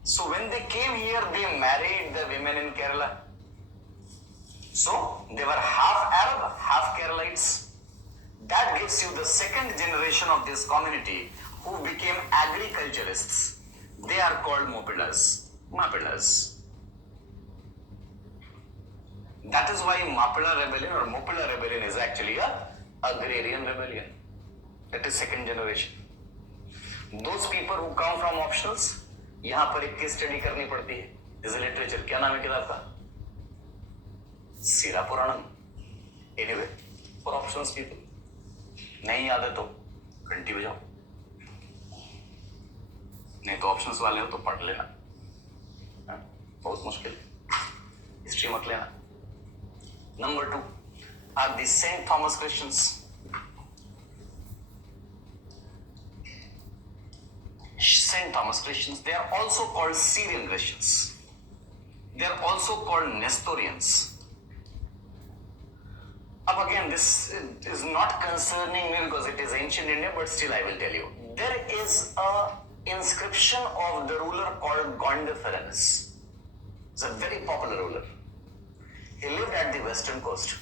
So when they came here, they married the women in Kerala. So they were half Arab, half Keralites. That gives you the second generation of this community who became agriculturists. They are called Mopilas. Mapilas. That is why Mapila rebellion or Mopila rebellion is actually a agrarian rebellion. That is second generation. Those people who come from optionals, यहाँ पर एक case study करनी पड़ती है. This is literature. क्या नाम है किताब का? सीरा पुराणम. Anyway, for options people. नहीं याद है तो घंटी बजाओ. नहीं तो ऑप्शंस वाले हो तो पढ़ लेना, बहुत मुश्किल, हिस्ट्री मत लेना। Number 2 are the Saint Thomas Christians. Saint Thomas Christians, they are also called Syrian Christians. They are also called Nestorians. Up again, this is not concerning me because it is ancient India, but still I will tell you. There is a inscription of the ruler called Gondopharenus. He's a very popular ruler. He lived at the western coast.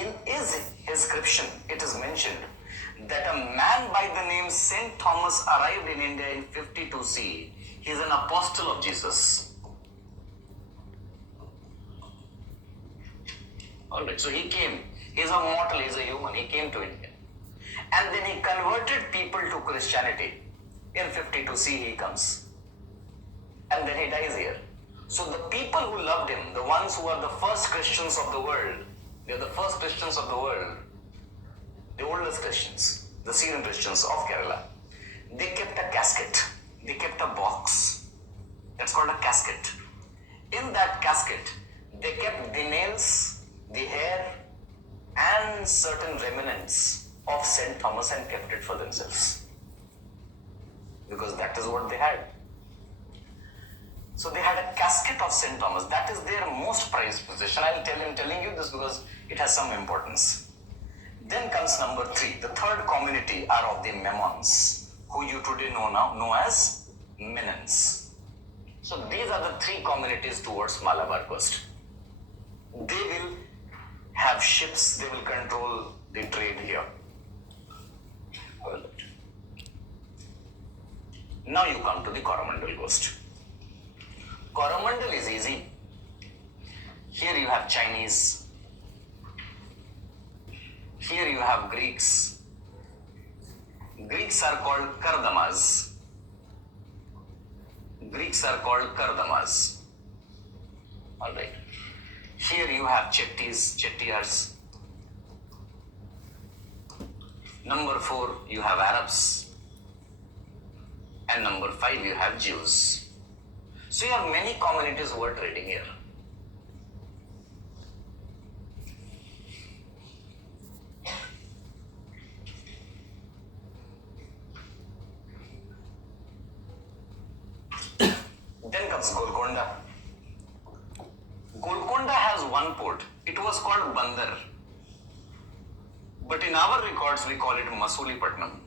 In his inscription, it is mentioned that a man by the name Saint Thomas arrived in India in 52 CE. He is an apostle of Jesus. Alright, so he came. He is a mortal, he is a human. He came to India. And then he converted people to Christianity. In 52 CE he comes. And then he dies here. So the people who loved him, the ones who are the first Christians of the world, they are the first Christians of the world, the oldest Christians, the Syrian Christians of Kerala, they kept a casket, they kept a box, that's called a casket. In that casket, they kept the nails, the hair, and certain remnants of Saint Thomas and kept it for themselves. Because that is what they had. So they had a casket of Saint Thomas. That is their most prized possession. I'm telling you this because it has some importance. Then comes number 3. The third community are of the Memons, who you today know as Menons. So these are the 3 communities towards Malabar coast. They will have ships, they will control the trade here. Now you come to the Coromandel coast. Coromandel is easy. Here you have Chinese. Here you have Greeks. Greeks are called Kardamas. Greeks are called Kardamas. Alright. Here you have Chettiars. Number 4, you have Arabs. And number 5, you have Jews. So you have many communities who are trading here. Then comes Golconda. Golconda has one port. It was called Bandar. But in our records, we call it Masulipatanam.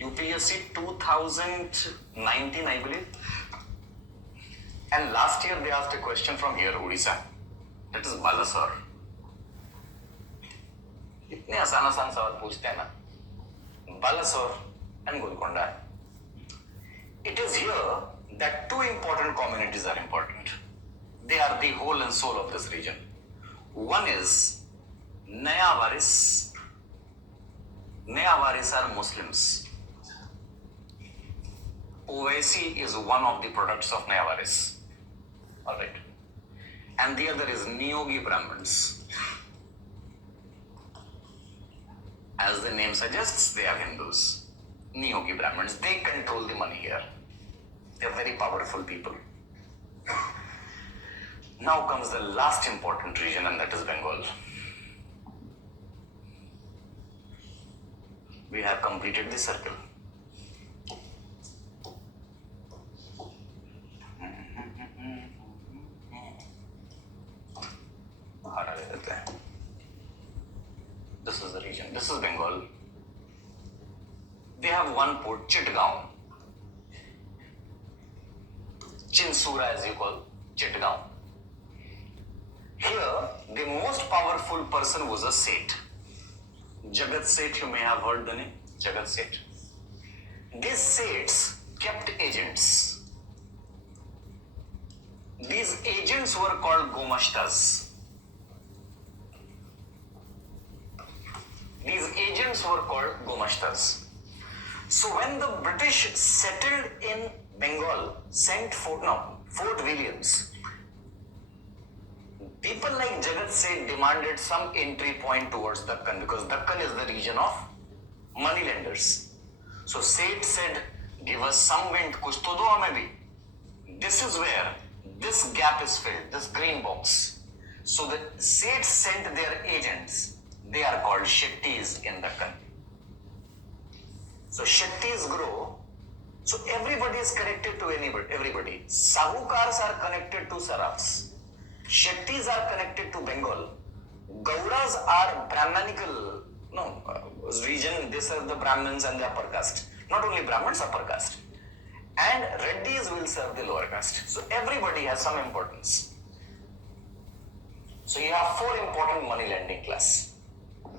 UPSC 2019, I believe. And last year they asked a question from here, Odisha. That is Balasore. इतने आसान सवाल पूछते हैं ना. Balasore and Golconda. It is here that 2 important communities are important. They are the whole and soul of this region. One is Naya Waris. Naya Waris are Muslims. Owaisi is one of the products of Naya Waris. Alright. And the other is Niyogi Brahmins. As the name suggests, they are Hindus. Niyogi Brahmins, they control the money here. They are very powerful people. Now comes the last important region, and that is Bengal. We have completed the circle. This is the region. This is Bengal. They have one port, Chittagaon. Chinsura, as you call Chittagaon. Here, the most powerful person was a Seth. Jagat Seth, you may have heard the name. Jagat Seth. These Seths kept agents. These agents were called Gomashtas. These agents were called Gomashtas. So when the British settled in Bengal, Fort Williams, people like Jagat Seth demanded some entry point towards Dakkan because Dakkan is the region of moneylenders. So Seth said, Give us some wind, kuch to do hame bhi. This is where this gap is filled, this green box. So the Seth sent their agents. They are called Shettis in Dakkan. So Shettis grow. So everybody is connected to everybody. Sahukars are connected to Sarafs. Shettis are connected to Bengal. Gaudas are Brahmanical region. They serve the Brahmins and the upper caste. Not only Brahmins, upper caste. And Reddis will serve the lower caste. So everybody has some importance. So you have 4 important money lending class.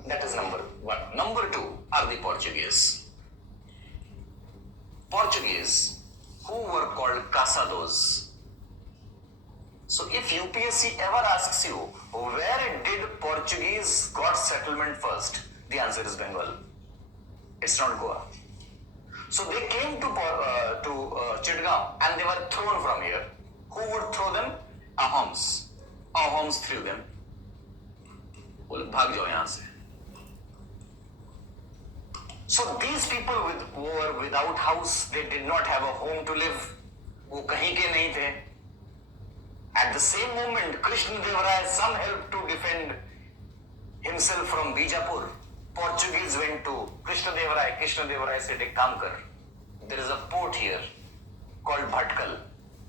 That is number 1. Number 2 are the Portuguese. Portuguese who were called caçadores. So if UPSC ever asks you where did Portuguese got settlement first, the answer is Bengal. It's not Goa. So they came to Chittagong and they were thrown from here. Who would throw them? Ahoms. Ahoms threw them. बोले भाग जाओ यहाँ से. So these people who were without house, they did not have a home to live. वो कहीं के नहीं थे. At the same moment, Krishnadev Raya some help to defend himself from Bijapur. Portuguese went to Krishnadev Raya. Krishnadev Raya said, "Ek kaam kar. There is a port here called Bhatkal.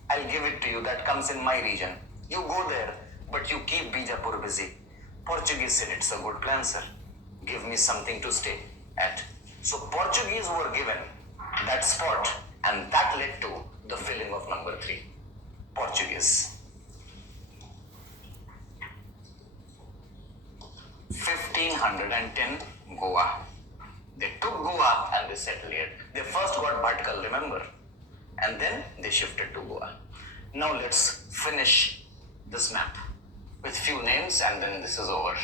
I'll give it to you. That comes in my region. You go there, but you keep Bijapur busy." Portuguese said, "It's a good plan, sir. Give me something to stay at." So Portuguese were given that spot, and that led to the filling of number 3. Portuguese. 1510, Goa. They took Goa and they settled here. They first got Bhatkal, remember? And then they shifted to Goa. Now let's finish this map with few names and then this is over.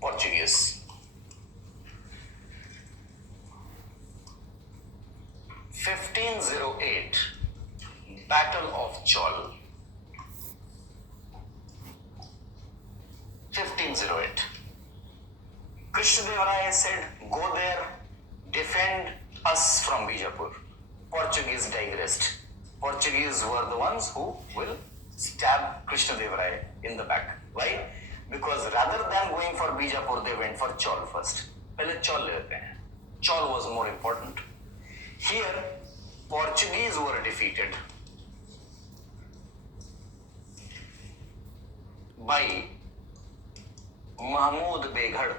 Portuguese. 1508, Battle of Chol. 1508. Krishnadev Raya said, "Go there, defend us from Bijapur." Portuguese digressed. Portuguese were the ones who will stab Krishnadev Raya in the back. Why? Because rather than going for Bijapur, they went for Chol first. पहले Chol लेते हैं. Chol was more important. Here, Portuguese were defeated by Mahmud Begad.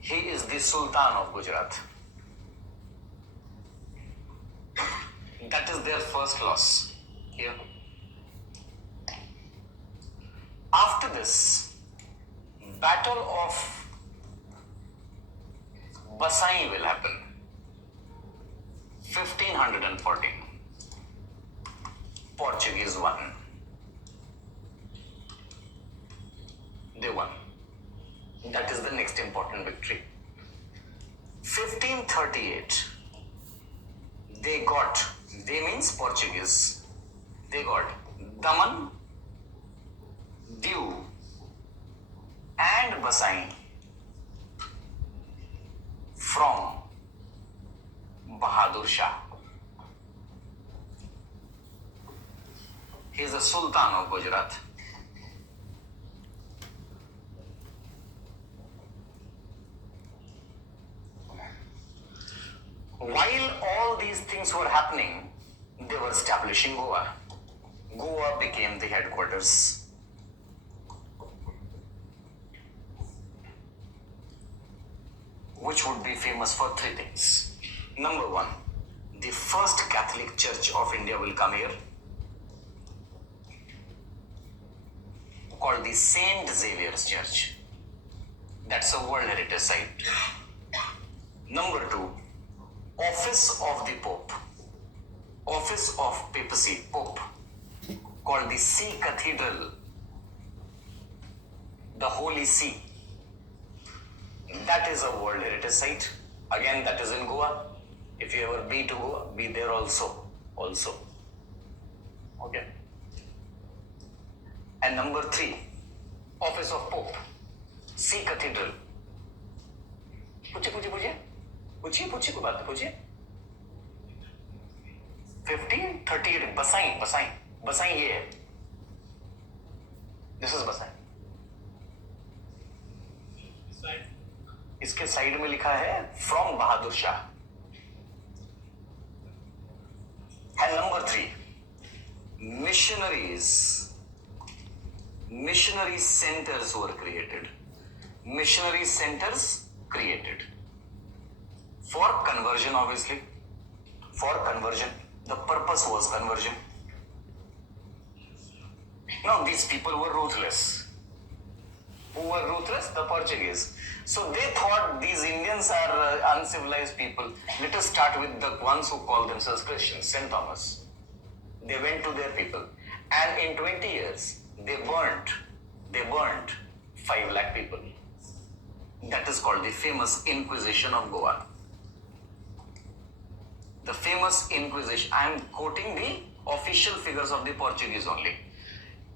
He is the Sultan of Gujarat. That is their first loss here. After this, Battle of Basai will happen. 1514. Portuguese won. They won. That is the next important victory. 1538. They means Portuguese. They got Daman, Diu, and Basai from Bahadur Shah. He is the Sultan of Gujarat. While all these things were happening, they were establishing Goa. Goa became the headquarters. Which would be famous for 3 things. Number 1, the first Catholic Church of India will come here, called the Saint Xavier's Church. That's a World Heritage Site. Number 2, Office of the Pope, Office of Papacy, Pope, called the See Cathedral, the Holy See. That is a World Heritage Site. Again, that is in Goa. If you ever be to Goa, be there also. Okay. And number 3, office of Pope, C Cathedral. पूछिए कोई बात पूछिए. 1538 बसाई ये है. This is बसाई. इसके side में लिखा है from Bahadur Shah. And number 3, missionary centers were created. Missionary centers created for conversion, obviously. For conversion, the purpose was conversion. Now these people were ruthless. Who were ruthless? The Portuguese. So they thought these Indians are uncivilized people. Let us start with the ones who call themselves Christians, St. Thomas. They went to their people, and in 20 years they burnt 5 lakh people. That is called the famous Inquisition of Goa. The famous Inquisition. I am quoting the official figures of the Portuguese only.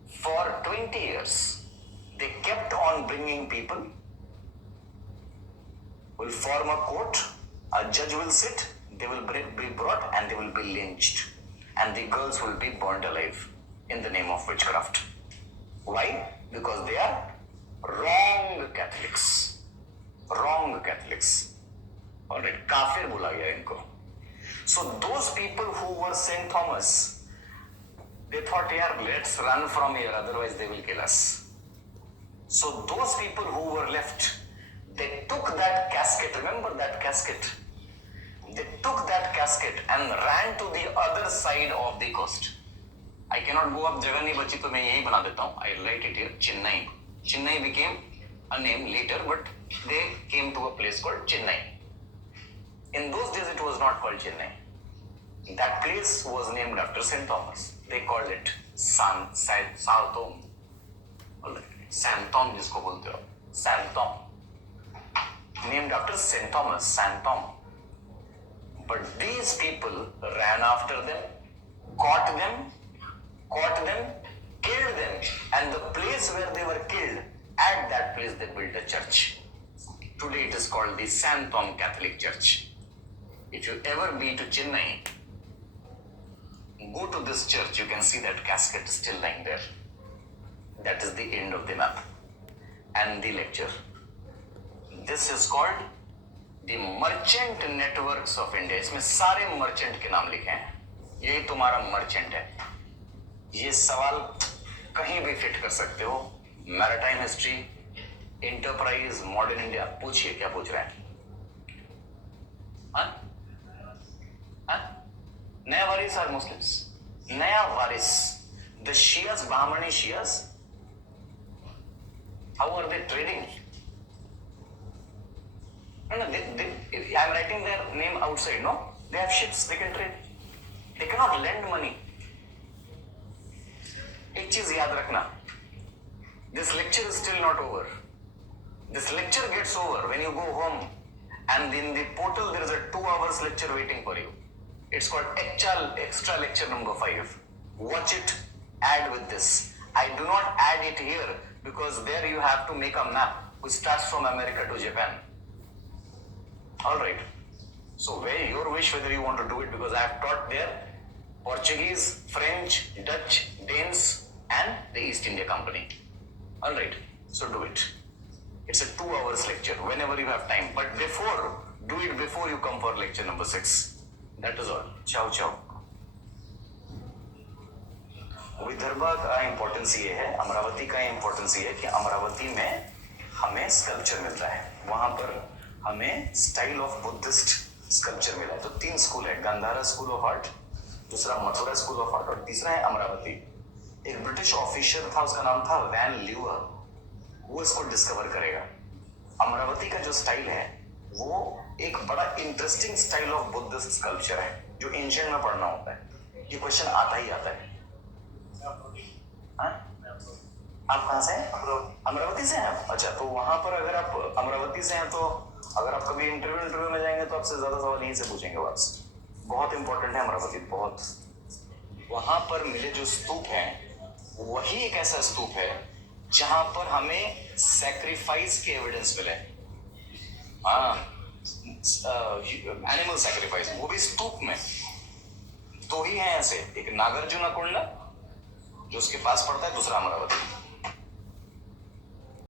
For 20 years, they kept on bringing people, will form a court, a judge will sit, they will be brought and they will be lynched. And the girls will be burned alive in the name of witchcraft. Why? Because they are wrong Catholics. Alright, kafir बोला गया इनको. So those people who were St. Thomas, they thought, yeah, let's run from here, otherwise they will kill us. So those people who were left, they took that casket, remember that casket? They took that casket and ran to the other side of the coast. I cannot go up, जगह नहीं बची तो मैं यही बना देता हूँ. I write it here, Chennai. Chennai became a name later, but they came to a place called Chennai. In those days it was not called Chennai. That place was named after St. Thomas. They called it Santom. Santom जिसको बोलते हो, Santom. Named after St. Thomas, Santom. But these people ran after them, caught them, killed them, and the place where they were killed, at that place they built a church. Today it is called the Santom Catholic Church. If you ever be to Chennai, go to this church, you can see that casket still lying there. That is the end of the map and the lecture. This is called the Merchant Networks of India. इसमें सारे merchant के नाम लिखे हैं. यही तुम्हारा merchant है. ये सवाल कहीं भी फिट कर सकते हो. Maritime history, enterprise, modern India. पूछिए क्या पूछ रहे हैं. नया वारिस आर मुस्लिम्स. नया वारिस, the Shias, Bahmani Shias, how are they trading? No, I am writing their name outside, no? They have ships, they can trade. They cannot lend money. एक चीज याद रखना. This lecture is still not over. This lecture gets over when you go home, and in the portal there is a 2 hours lecture waiting for you. It's called extra lecture number 5. Watch it, add with this. I do not add it here because there you have to make a map which starts from America to Japan. Alright. So where your wish whether you want to do it, because I have taught there Portuguese, French, Dutch, Danes and the East India Company. Alright. So do it. It's a 2 hours lecture whenever you have time. But do it before you come for lecture number 6. That is all. Ciao. Vidarbha का importance ये है, अमरावती का importance ये है कि अमरावती में हमें sculpture मिल रहा है. वहां पर हमें स्टाइल ऑफ बुद्धिस्ट स्कल्पचर मिला है. तो 3 स्कूल है. गांधारा स्कूल ऑफ आर्ट, दूसरा मथुरा स्कूल ऑफ आर्ट और तीसरा है अमरावती. एक ब्रिटिश ऑफिसर था, उसका नाम था वैन ल्यूअर. वो इसको डिस्कवर करेगा. अमरावती का जो स्टाइल है वो एक बड़ा interesting style of Buddhist sculpture है जो एंशिएंट में पढ़ना होता है. ये क्वेश्चन आता ही आता है. आप कहाँ से हैं? अमरावती से हैं. अच्छा, तो वहां पर अगर आप अमरावती से हैं तो अगर आप कभी इंटरव्यू में जाएंगे तो आपसे ज्यादा सवाल यहीं से पूछेंगे. आपसे बहुत इंपॉर्टेंट है अमरावती, बहुत. वहां पर मिले जो स्तूप हैं वही एक ऐसा स्तूप है जहां पर हमें सैक्रिफाइस के एविडेंस मिले। हाँ, एनिमल सैक्रिफाइस, वो भी स्तूप में। दो ही हैं ऐसे, एक नागार्जुन कोंडा जो उसके पास पड़ता है, दूसरा अमरावती।